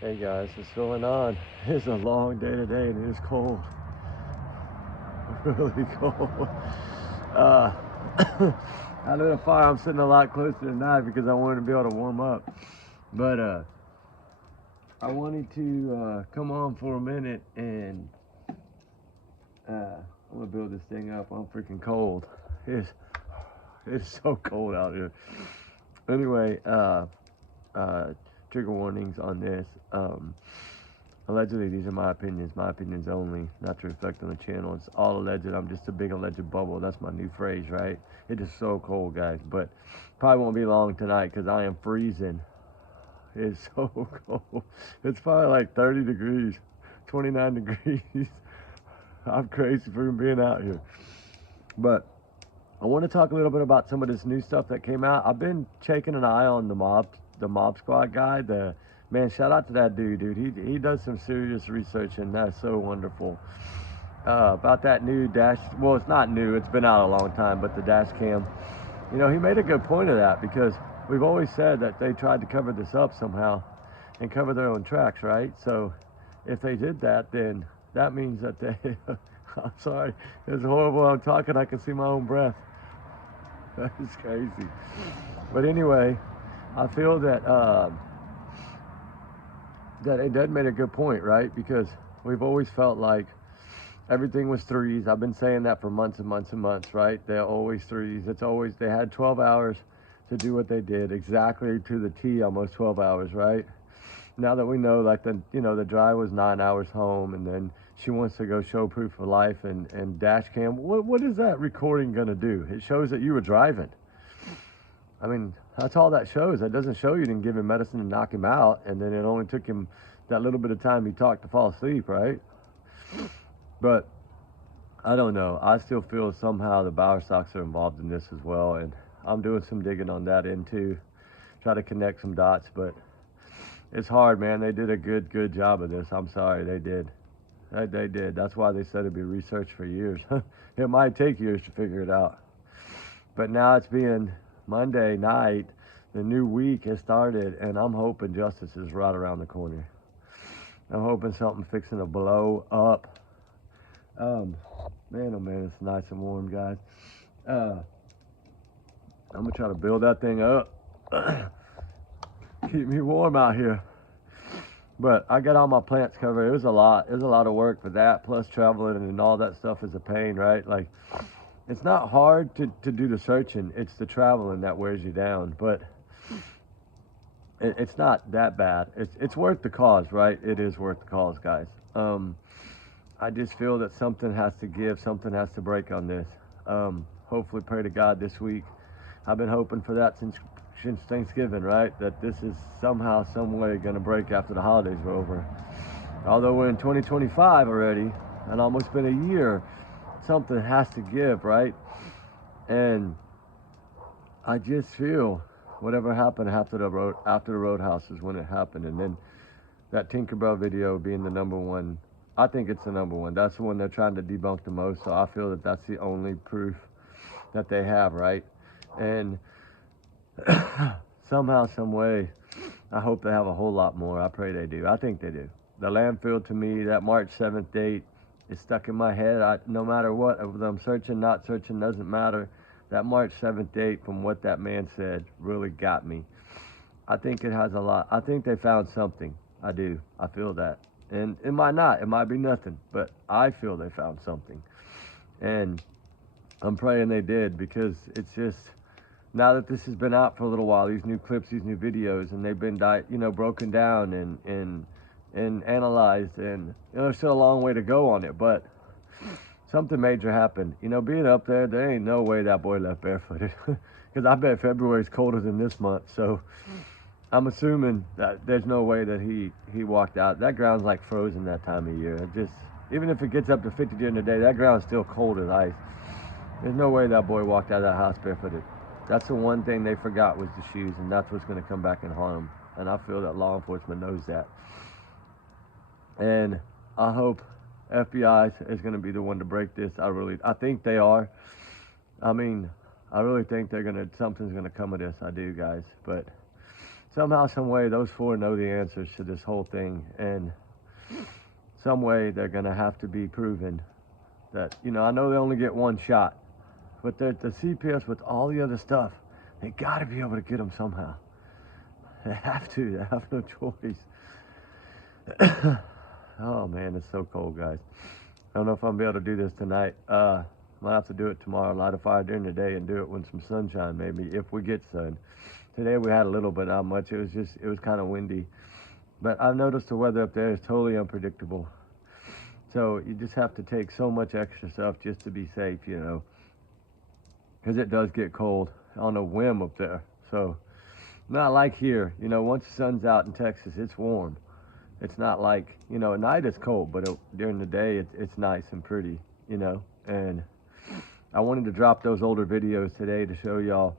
Hey guys, what's going on? It's a long day today and it is cold. Really cold. Uh, I lit a fire. I'm sitting a lot closer tonight because I wanted to be able to warm up. But I wanted to come on for a minute and I'm gonna build this thing up. I'm freaking cold. It's it's so cold out here. Anyway, uh, trigger warnings on this. Allegedly, these are my opinions only, not to reflect on the channel. It's all alleged. I'm just a big alleged bubble. That's my new phrase, right? It is so cold, guys, but probably won't be long tonight because I am freezing. It's so cold. It's probably like 30 degrees, 29 degrees. I'm crazy for being out here. But I want to talk a little bit about some of this new stuff that came out. I've been taking an eye on the Mob Squad guy. The man, shout out to that dude. He does some serious research, and that's so wonderful. About that new dash. Well, it's not new. It's been out a long time, but the dash cam. You know, he made a good point of that because we've always said that they tried to cover this up somehow and cover their own tracks, right? So if they did that, then that means that they. I'm sorry, it's horrible. I'm talking. I can see my own breath. That is crazy. But anyway, I feel that that it did make a good point, right? Because we've always felt like everything was threes. I've been saying that for months and months and months, right? They're always threes. It's always they had 12 hours to do what they did, exactly to the T, almost 12 hours, right? Now that we know, like the drive was 9 hours home, and then she wants to go show proof of life and dash cam. What is that recording gonna do? It shows that you were driving. I mean, that's all that shows. That doesn't show you didn't give him medicine to knock him out, and then it only took him that little bit of time he talked to fall asleep, right? But I don't know. I still feel somehow the Bowerstocks are involved in this as well, and I'm doing some digging on that end too, try to connect some dots, but it's hard, man. They did a good job of this. I'm sorry, they did. They did. That's why they said it'd be researched for years. It might take years to figure it out. But now it's being Monday night. The new week has started, and I'm hoping justice is right around the corner. I'm hoping something fixing to blow up. Man, oh man, it's nice and warm, guys. I'm gonna try to build that thing up. Keep me warm out here. But I got all my plants covered. It was a lot. It was a lot of work for that, plus traveling and all that stuff is a pain, right? Like, it's not hard to do the searching. It's the traveling that wears you down. But it's not that bad. It's worth the cause, right? It is worth the cause, guys. I just feel that something has to give, something has to break on this. Hopefully, pray to God this week. I've been hoping for that since Thanksgiving, right? That this is somehow, some way going to break after the holidays are over. Although we're in 2025 already, and almost been a year, something has to give, right? And I just feel whatever happened after the Roadhouse is when it happened, and then that Tinkerbell video being the number one. I think it's the number one. That's the one they're trying to debunk the most. So I feel that that's the only proof that they have, right? And somehow, some way, I hope they have a whole lot more. I pray they do. I think they do. The landfill, to me, that March 7th date is stuck in my head. No matter what, whether I'm searching, not searching, doesn't matter. That March 7th date, from what that man said, really got me. I think it has a lot. I think they found something. I do. I feel that. And it might not. It might be nothing. But I feel they found something. And I'm praying they did, because it's just, now that this has been out for a little while, these new clips, these new videos, and they've been broken down and analyzed, and there's still a long way to go on it, but something major happened. Being up there ain't no way that boy left barefooted, because I bet February's colder than this month, so I'm assuming that there's no way that he walked out. That ground's like frozen that time of year. Even if it gets up to 50 during the day, that ground's still cold as ice. There's no way that boy walked out of that house barefooted. That's the one thing they forgot, was the shoes, and that's what's going to come back and harm them. And I feel that law enforcement knows that. And I hope FBI is going to be the one to break this. I think they are. I mean, I really think something's going to come of this. I do, guys. But somehow, some way, those four know the answers to this whole thing, and some way they're gonna have to be proven that, you know, I know they only get one shot, but the CPS with all the other stuff, they gotta be able to get them somehow. They have to, they have no choice. Oh man, it's so cold, guys. I don't know if I'm gonna be able to do this tonight. Might have to do it tomorrow, light a fire during the day and do it when some sunshine, maybe, if we get sun. Today we had a little, but not much. It was kind of windy. But I've noticed the weather up there is totally unpredictable. So you just have to take so much extra stuff just to be safe, you know. Because it does get cold on a whim up there. So, not like here. You know, once the sun's out in Texas, it's warm. It's not like, you know, at night it's cold, but during the day it's nice and pretty, you know. And I wanted to drop those older videos today to show y'all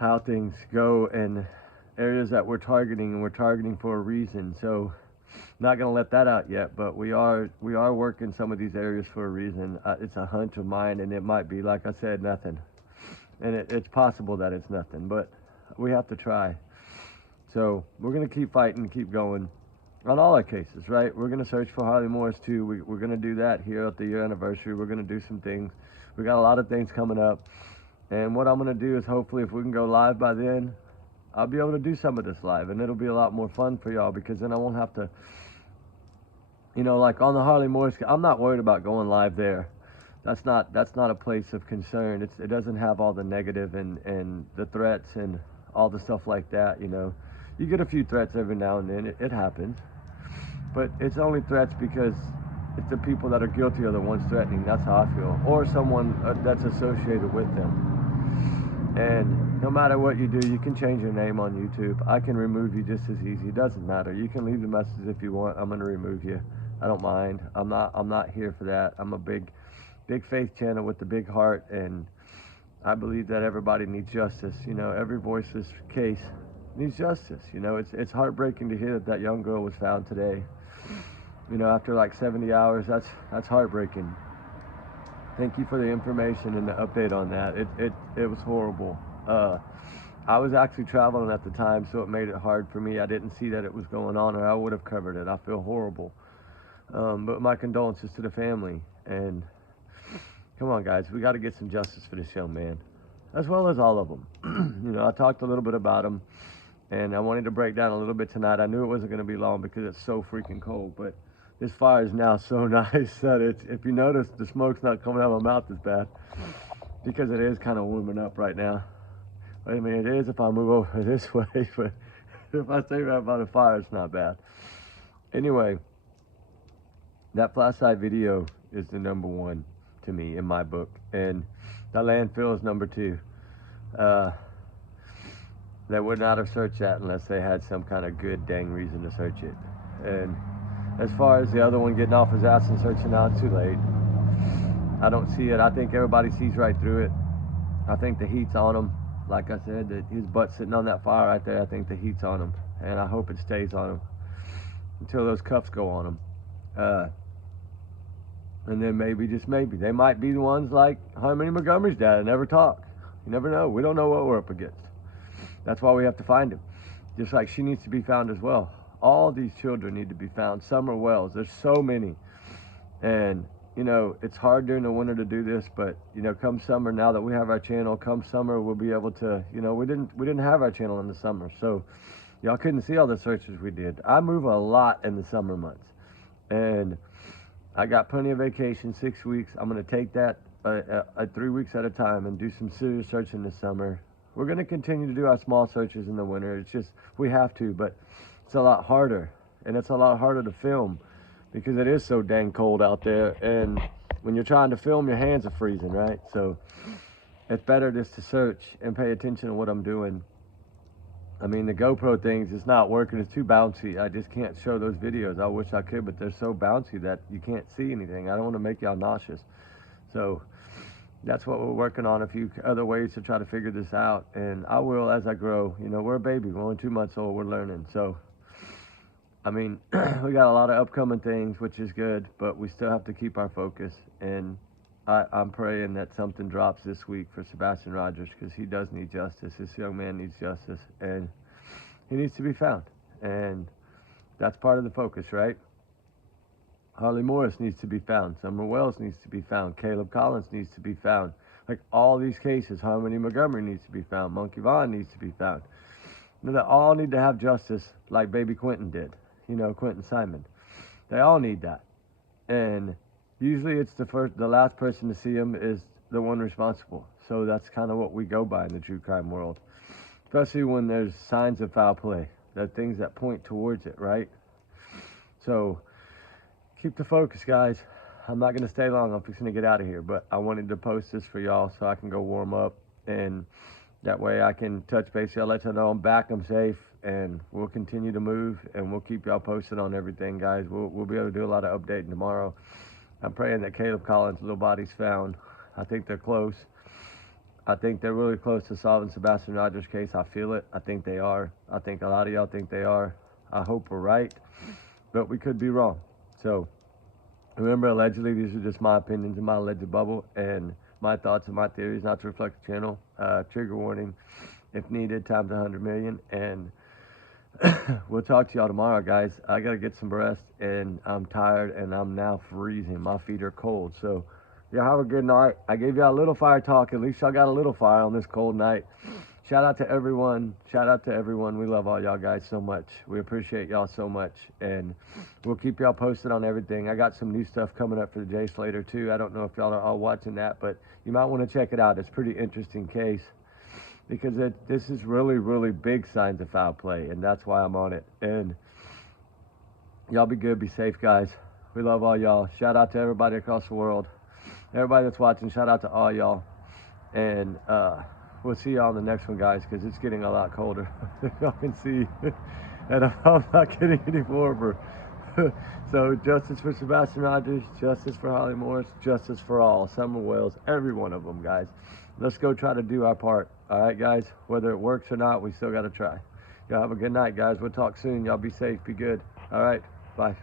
how things go and areas that we're targeting, and we're targeting for a reason. So not gonna let that out yet, but we are working some of these areas for a reason. It's a hunch of mine, and it might be, like I said, nothing, and it's possible that it's nothing, but we have to try. So we're gonna keep fighting, keep going on all our cases, right? We're gonna search for Harley Morris too. We're gonna do that here at the year anniversary. We're gonna do some things. We got a lot of things coming up, and what I'm gonna do is, hopefully if we can go live by then, I'll be able to do some of this live, and it'll be a lot more fun for y'all, because then I won't have to, you know, like on the Harley Morris, I'm not worried about going live there. That's not a place of concern. It doesn't have all the negative and the threats and all the stuff like that, you know. You get a few threats every now and then, it happens. But it's only threats because it's the people that are guilty are the ones threatening. That's how I feel. Or someone that's associated with them. And no matter what you do, you can change your name on YouTube. I can remove you just as easy. It doesn't matter. You can leave the message if you want. I'm going to remove you. I don't mind. I'm not here for that. I'm a big faith channel with the big heart, and I believe that everybody needs justice. You know, every voiceless case needs justice. You know, it's heartbreaking to hear that young girl was found today. You know, after like 70 hours, that's heartbreaking. Thank you for the information and the update on that. It was horrible. I was actually traveling at the time, so it made it hard for me. I didn't see that it was going on, or I would have covered it. I feel horrible. But my condolences to the family. And come on, guys, we got to get some justice for this young man, as well as all of them. You know, I talked a little bit about him, and I wanted to break down a little bit tonight. I knew it wasn't going to be long because it's so freaking cold, but this fire is now so nice that if you notice, the smoke's not coming out of my mouth as bad, because it is kind of warming up right now. I mean, it is if I move over this way, but if I stay right by the fire, it's not bad. Anyway, that flashlight video is the #1 to me in my book, and the landfill is #2. They would not have searched that unless they had some kind of good dang reason to search it. And as far as the other one getting off his ass and searching out, too late. I don't see it. I think everybody sees right through it. I think the heat's on him. Like I said, that his butt sitting on that fire right there, I think the heat's on him, and I hope it stays on him until those cuffs go on him. And then maybe, just maybe, they might be the ones like Harmony Montgomery's dad and never talk. You never know. We don't know what we're up against. That's why we have to find him. Just like she needs to be found as well. All these children need to be found. Summer Wells, there's so many. And, you know, it's hard during the winter to do this, but, you know, come summer, now that we have our channel, come summer, we'll be able to, you know, we didn't have our channel in the summer, so y'all couldn't see all the searches we did. I move a lot in the summer months, and I got plenty of vacation, 6 weeks. I'm going to take that 3 weeks at a time and do some serious searching this summer. We're going to continue to do our small searches in the winter. It's just, we have to, but it's a lot harder, and it's a lot harder to film because it is so dang cold out there, and when you're trying to film, your hands are freezing, right? So it's better just to search and pay attention to what I'm doing. I mean, the GoPro things, it's not working. It's too bouncy. I just can't show those videos. I wish I could, but they're so bouncy that you can't see anything. I don't want to make y'all nauseous. So that's what we're working on, a few other ways to try to figure this out. And I will as I grow. You know, we're a baby. We're only 2 months old. We're learning. So, I mean, we got a lot of upcoming things, which is good, but we still have to keep our focus. And I'm praying that something drops this week for Sebastian Rogers, because he does need justice. This young man needs justice. And he needs to be found. And that's part of the focus, right? Harley Morris needs to be found. Summer Wells needs to be found. Caleb Collins needs to be found. Like all these cases, Harmony Montgomery needs to be found. Monkey Vaughn needs to be found. You know, they all need to have justice like baby Quentin did. You know, Quentin Simon. They all need that. And usually it's the last person to see them is the one responsible. So that's kind of what we go by in the true crime world. Especially when there's signs of foul play. There are things that point towards it, right? So keep the focus, guys. I'm not going to stay long. I'm fixing to get out of here. But I wanted to post this for y'all so I can go warm up. And that way I can touch base. I'll let y'all know I'm back. I'm safe. And we'll continue to move. And we'll keep y'all posted on everything, guys. We'll be able to do a lot of updating tomorrow. I'm praying that Caleb Collins' little body's found. I think they're close. I think they're really close to solving Sebastian Rogers' case. I feel it. I think they are. I think a lot of y'all think they are. I hope we're right. But we could be wrong. So remember, allegedly, these are just my opinions in my alleged bubble and my thoughts and my theories, not to reflect the channel. Trigger warning, if needed, times 100 million. And we'll talk to y'all tomorrow, guys. I got to get some rest, and I'm tired, and I'm now freezing. My feet are cold. So y'all have a good night. I gave y'all a little fire talk. At least y'all got a little fire on this cold night. Shout out to everyone. Shout out to everyone. We love all y'all guys so much. We appreciate y'all so much. And we'll keep y'all posted on everything. I got some new stuff coming up for the Jay Slater too. I don't know if y'all are all watching that, but you might want to check it out. It's a pretty interesting case because this is really, really big signs of foul play. And that's why I'm on it. And y'all be good. Be safe, guys. We love all y'all. Shout out to everybody across the world. Everybody that's watching, shout out to all y'all. And, we'll see y'all on the next one, guys, because it's getting a lot colder. Y'all can see. And I'm not getting any warmer. So justice for Sebastian Rogers, justice for Harley Morris, justice for all. Summer Wells, every one of them, guys. Let's go try to do our part. All right, guys? Whether it works or not, we still got to try. Y'all have a good night, guys. We'll talk soon. Y'all be safe. Be good. All right. Bye.